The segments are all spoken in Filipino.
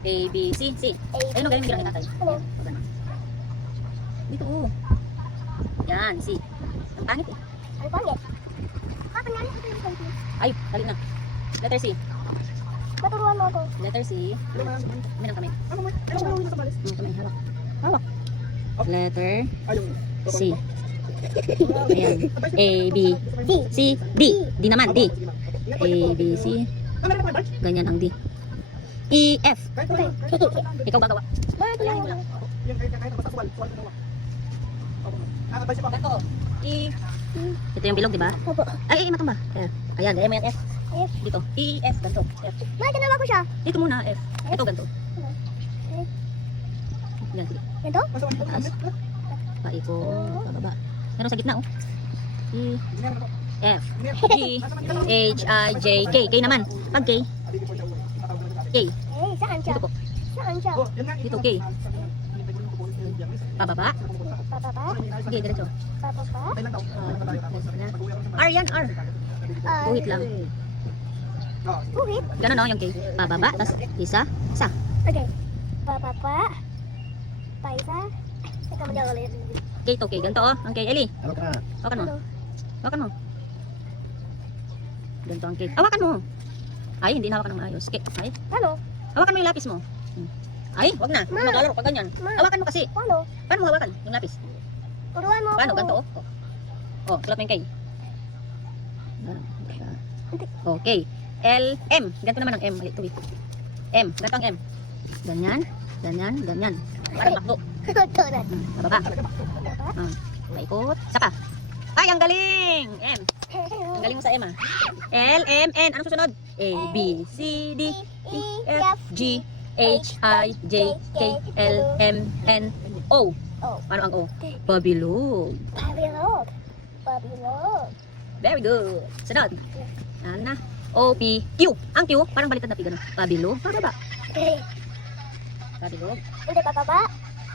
A, B, C, C. Ayun o, galing bilang ni tatay. Ano? Dito o. Yan, C. Ang pangit eh. Ang pangit. Papa nga, ito yung confused. Ay, dali na. Letter C. Maturuan mo ako. Letter C. Minang kamay. Kamay, hawak. Hawak. Letter C. Ayan. A, B, C, D. D naman, D. A, B, C. Ganyan ang D. E, F. Ikaw ba gawa? Kailangan mo lang. Ganto. E. Ito yung bilog, di ba? Opo. Ay, matumba. Ayan, gaya mo yan F. F. Dito. E, F, ganto. F. Ma, ginawa ko siya. Dito muna, F. Ito, ganto. Yan, sige. Ganito? Taas. Paikot. Pababa. Meron sa gitna, oh. E, F, G, H, I, J, K. K naman. Pag K. K. Saan siya? Dito po. Saan siya? Dito, K. Pababa. Pababa? Sige, diretso. Pababa? R yan, R. Buhit lang. Buhit? Ganun, no, yung K. Pababa, tapos isa. Okay. Pababa. Paisa. Teka mo dyan ulit. K to K. Ganito, oh. Ang K. Eli. Hawakan mo. Ano? Hawakan mo. Ganito ang K. Hawakan mo. Ay, hindi na hawakan ng maayos. K. Ay. Ano? Hawakan mo yung lapis mo. Ay, wag na. Ma. Maglalaro pag ganyan. Ma. Hawakan mo kasi. Paano? Paano mo hawakan yung lapis? Turuan mo Paano? ako. Ganito, oh. Oh, sulat mo yung K. Okay. L, M. Ganito naman ang M. Mali, ito eh. M. Ganito ang M. Ganyan. Ganyan. Ganyan. Parang takbo. Tulad. Bababa. Paikot. Isa pa. Ay, ang galing! M. Ang galing mo sa M, ah. L, M, N. Anong susunod? A, B, C, D, E, F, G, H, I, J, K, L, M, N, O. Oh. Paano ang O? Pabilog. Pabilog. Pabilog. Very good. Sunod. Ano na? O, P, Q. Ang Q, parang baliktad na P. Ganun. Pabilog. Pababa. Okay. Pabilog. Hindi pababa.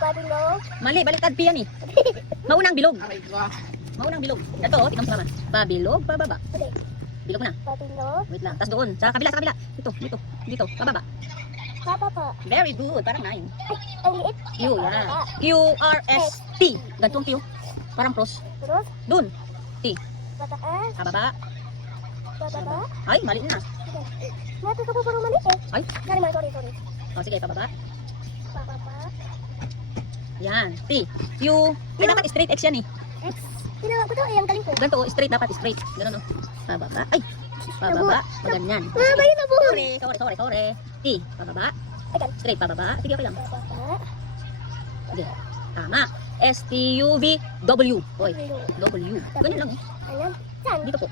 Pabilog. Mali, baliktad P yan eh. Maunang bilog. Maunang bilog. Ito, oh, tingnan mo si mama. Pabilog, pababa. Okay. Bilog mo na. Pabilog. Wait lang. Tapos doon. Sa kabila, sa kabila. Dito, dito, dito. Pababa. Pababa. Very good. Parang 9. Ay, ang liit. Q, yan. Q, R, S, T. Gantong Q. Parang cross. Terus, Doon. T. pataas. Pababa. Pababa. Ay, mali na. Okay. Natin ko parang mali eh. Ay. Sorry. O, sige, pababa. Pababa. Yan. T. Q. Eh, dapat straight X yan eh. X. Ginawa ko to eh, ang galing ko. Ganito, straight. Dapat straight. Ganun, no? Pababa. Ay. Pababa. Maganyan. Bayo na buhon. Sorry. T. Pababa. Okay. Straight, pababa. Sige, okay lang. Pababa. Sige. Tama. S, T, U, V, W. Oy. W. Ganyan lang eh. Ayan. Saan? Dito po.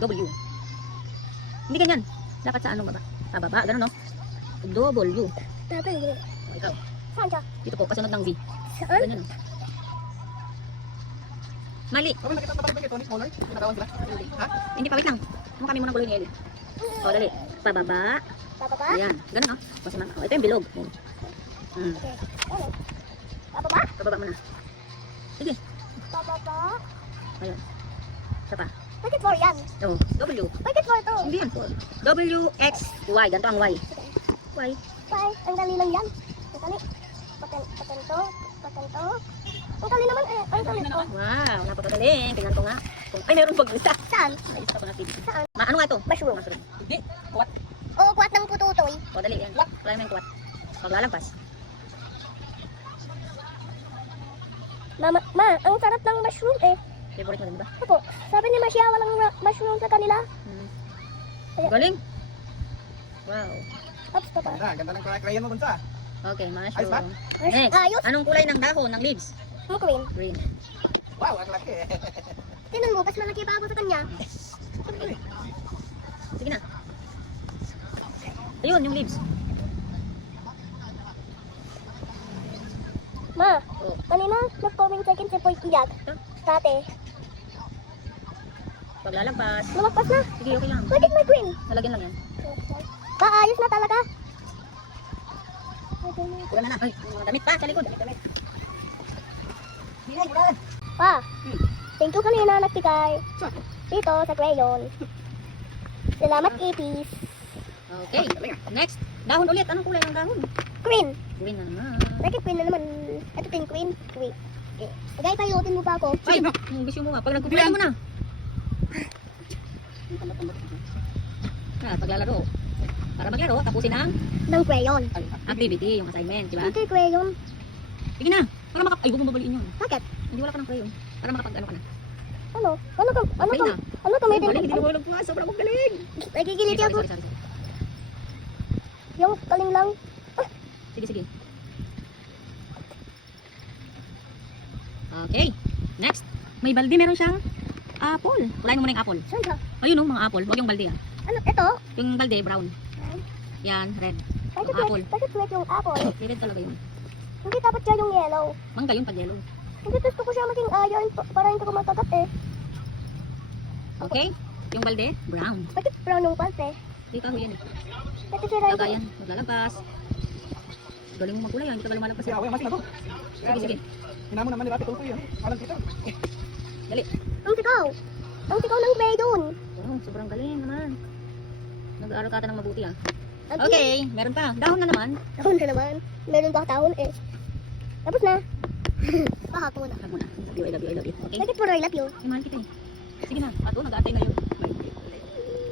W. Hindi ganyan. Dapat sa ano baba? Pababa. Ganun, no? W. Dapat hindi. O, ikaw. Saan siya? Dito po. Kasunod ng V. Saan? Ganyan, no? Mali. Hindi pa, wait lang. Ano kami muna gulo ni Eli? O, dali. Pababa. Pababa. Ayan. Ganun, no? O, ito yung bilog. Mm. Okay. Ano? Pababa. Pababa mo na. Sige. Pababa. Ayun. Isa pa. Bakit 4 yan? O, W. Bakit 4 to? Hindi yan. W, X, Y. Ganito ang Y. Y. Bye. Ang dali lang yan. Ang dali. Patento. Ang dali naman eh. Ang dali ko. Wow, napakagaling. Tingnan ko nga. Ay, meron pag isa. Saan? Ay, isa pa natin. Saan? Ano nga ito? Mushroom. Hindi. Kuwat. Oo, kuwat ng pututoy. O, dali. Yan. Wala naman yung kuwat. Paglalampas. Ma, ang sarap ng mushroom eh. Favorite mo din ba? Opo, sabi ni Masya walang mushroom sa kanila. Galing. Wow. Oops, papa. Ganda ng krayon mo, Bunsa. Okay, Ayos mushroom. ba? Next. Ayos. Anong kulay ng dahon, ng leaves? Ang green. Green. Wow, ang laki. Tinan mo, mas malaki pa ako sa kanya. Sige na. Ayun, yung leaves. Ma, Oh. kanina nag-comment sa akin si Poy Iyag. Dati. Paglalampas. Lumagpas na. Sige, okay lang. Bakit may green? Nalagyan lang yan. Ayos na talaga. Wala na. Ay, may mga damit pa sa likod. Damit. Pa, thank you kanina nagtigay. Dito sa crayon. Salamat, Ipis. Okay, next. Dahon ulit. Anong kulay ng dahon? Queen. Green na naman. Bakit queen na naman? Ito din queen. Queen. Okay. Guys, payutin mo pa ako. Ay, yung bisyo mo nga. Pag nagkukulang mo na. Paglalaro. Para maglaro, tapusin ang Ng crayon. activity, yung assignment, di ba? Hindi crayon. Sige na. Para ay, huwag mo babaliin yun. Bakit? Hindi wala ka ng crayon. Para makapag-ano ka na. Ano? Galing na. Ano ka may Galing, hindi mo walang puha. Sobrang magaling. Nagigilit Sorry, ako. sorry. Yung kaling lang. Sige. Okay. Next. May balde, meron siyang apple. Walain mo muna yung apple. Saan ka? Ayun o, mga apple. Huwag yung balde ah. Ano? Ito? Yung balde, brown. Yan, red. Bakit Ang apple. Bakit red yung apple? Red talaga yun. Hindi dapat siya yung yellow. Mangga yun pag yellow. Hindi gusto ko siya maging iron para hindi ko matagat eh. Okay? Yung balde, brown. Bakit brown yung parte? Dito ako yan eh. Bakit si red? Daga yan. Maglalagpas. Galing mo magkulay yan. Hindi ka galing malagpas Kasi yan. ako yung masin na to. Sige. Hinamo naman ni Rapi Tulpo yun. Parang dito. Dali. Ang sikaw. Ang sikaw ng crayon. Oh, sobrang galing naman. Nag-aaral ka ng mabuti ah. Ang Okay, meron pa. Dahon na naman. Tahon na naman. Meron pa tahon eh. Tapos na. Pahapon na. Tama na. I love you. Okay? Bakit puro I love you? Ay, mahal kita eh. Sige na. Ato, nag-aantay na yun.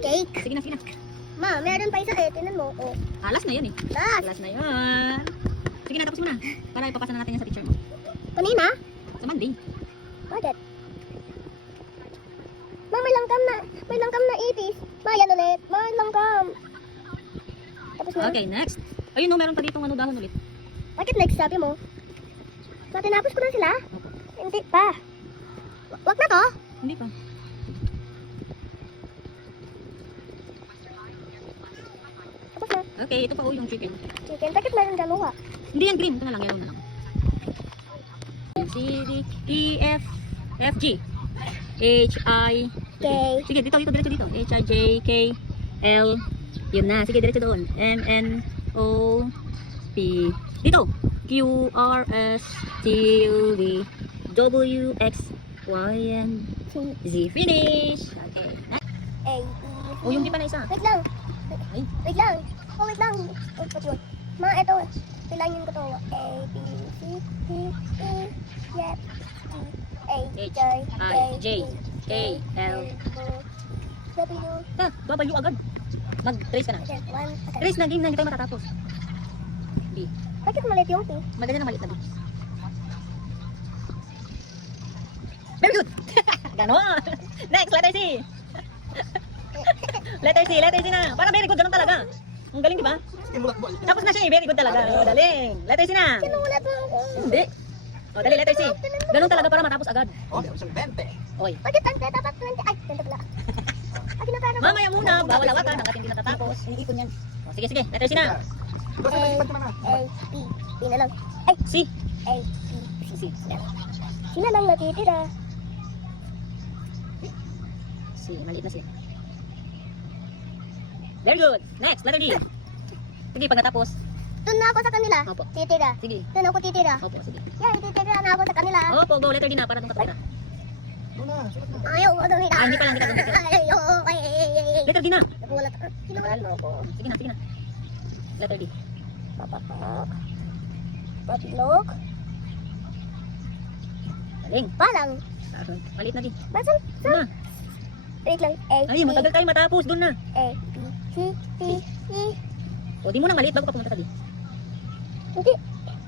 Cake. Sige na. Ma, meron pa isa eh. Tinan mo. Oh. Alas na yan eh. Last. Alas na yan. Sige na, tapos mo na. Para ipapasa na natin yan sa teacher mo. Kanina? Sa Monday. Bakit? Ma, may langkam na. May langkam na itis. Ma, yan ulit. Ma, langkam. Tapos na. Okay, next. Ayun no, meron pa ditong ano dahon ulit. Bakit next sabi mo? Ma, tinapos ko na sila? Hindi pa. Wag na to. Hindi pa. Tapos na. Okay, ito pa yung chicken. Chicken. Bakit meron dalawa? Hindi yan green. Ito na lang, yellow na lang. C, D, E, F, F, G, H, I, Okay. sige, dito, diretso dito. H, I, J, K, L, yun na. Sige, diretso doon. M, N, O, P, dito. Q, R, S, T, U, V, W, X, Y, and Z. Finish! Okay. A, E, Oh, yung di pa na isa. Wait lang. Ay. Wait lang. Oh, wait lang. Oh, wait yun. Ma, ito. Bilangin ko to. A, B, C, D, E, F, G, H, H, I, I, J, K, L. W. Ah, W agad. Mag-trace ka na. Okay, one. Okay. Trace na, game na, hindi tayo matatapos. B. Bakit maliit yung P? Maganda na maliit na B. Very good! Ganon! Next, letter C. Letter C na. Parang very good, ganun talaga. Ang galing, di ba? Simulat mo. Tapos na siya eh, very good talaga. Oh, daling. Letter C na. Sinulat mo ako. Hindi. O, dali, letter C. Ganun talaga para matapos agad. Oh, meron siyang 20. Oy. Bakit ang dapat 20? Ay, 20 pala. Akin na para. Mamaya muna, bawal hawakan hanggat hindi natatapos. Iniipon yan. O, sige, letter C na. Ito sa isipan ko na nga. A, B. B na lang. Ay, C. A, B, C, C. Sina lang natitira. C, maliit na C. Very good. Next, letter D. Sige, pag natapos. Doon na ako sa kanila. Opo. Titira. Sige. Doon ako titira. Opo, sige. Yan, titira na ako sa kanila. Opo, go, letter D na para doon ka tira. Doon na, sulat mo. Ayaw ko doon. Ah, hindi pa lang, hindi pa lang. Ayaw. Ay. Letter D na. Nagulat ako. Sinulat mo ako. Sige na. Letter D. Papapak. Patilog. Galing. Palang. Maliit na D. Basan? Na. Wait lang. A, Ay, matagal tayo matapos. Doon na. A, B, C, D, E. O, di mo nang maliit bago ka pumunta sa D. Hindi.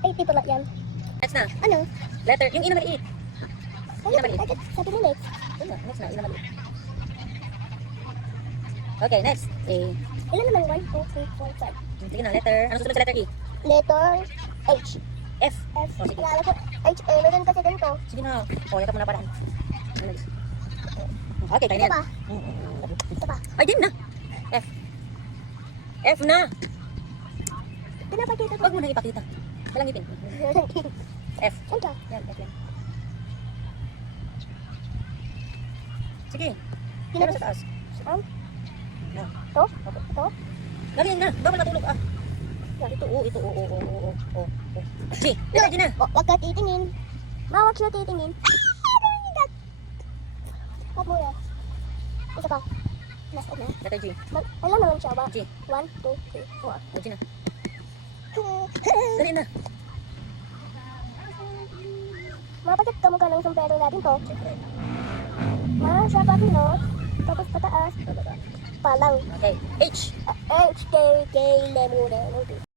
Ay, di pala yan. Next na. Ano? Letter, yung ina maliit. Ano? Ina maliit. Bakit? Sabi mo next. Doon na. Next na, ina maliit. Okay, next. A. Ilan naman? 1, 2, 3, 4, 5. Sige na, letter. Ano susunod sa letter E? Letter H. F. F. O, sige. Alala ko. H, A. Meron kasi ganito. Sige na. O, yakap mo na paraan. Okay, tayo na Ito yan. pa. Ito pa. Ay, din na. F. F na. Pinapakita ko. Huwag mo nang ipakita. Talangipin. F. Saan ka? Yan, F yan. Sige. Sino Meron ba? sa taas. Saan? Na. Ito? Ito? Galing na. Bawal matulog ah. Yan, ito, ito, G. Letter G na. Huwag ka titingin. Bawag siya titingin. Huwag mo yan. Isa pa. Nasa na. Letter G. Alam naman siya ba? G. 1, 2, 3, 4. O, G na. Dali na. Mapagkat kamukha ng sombrero natin to. Siyempre. Sa patino. Tapos pataas. Palang. Okay. H. H, K, K, Lemon.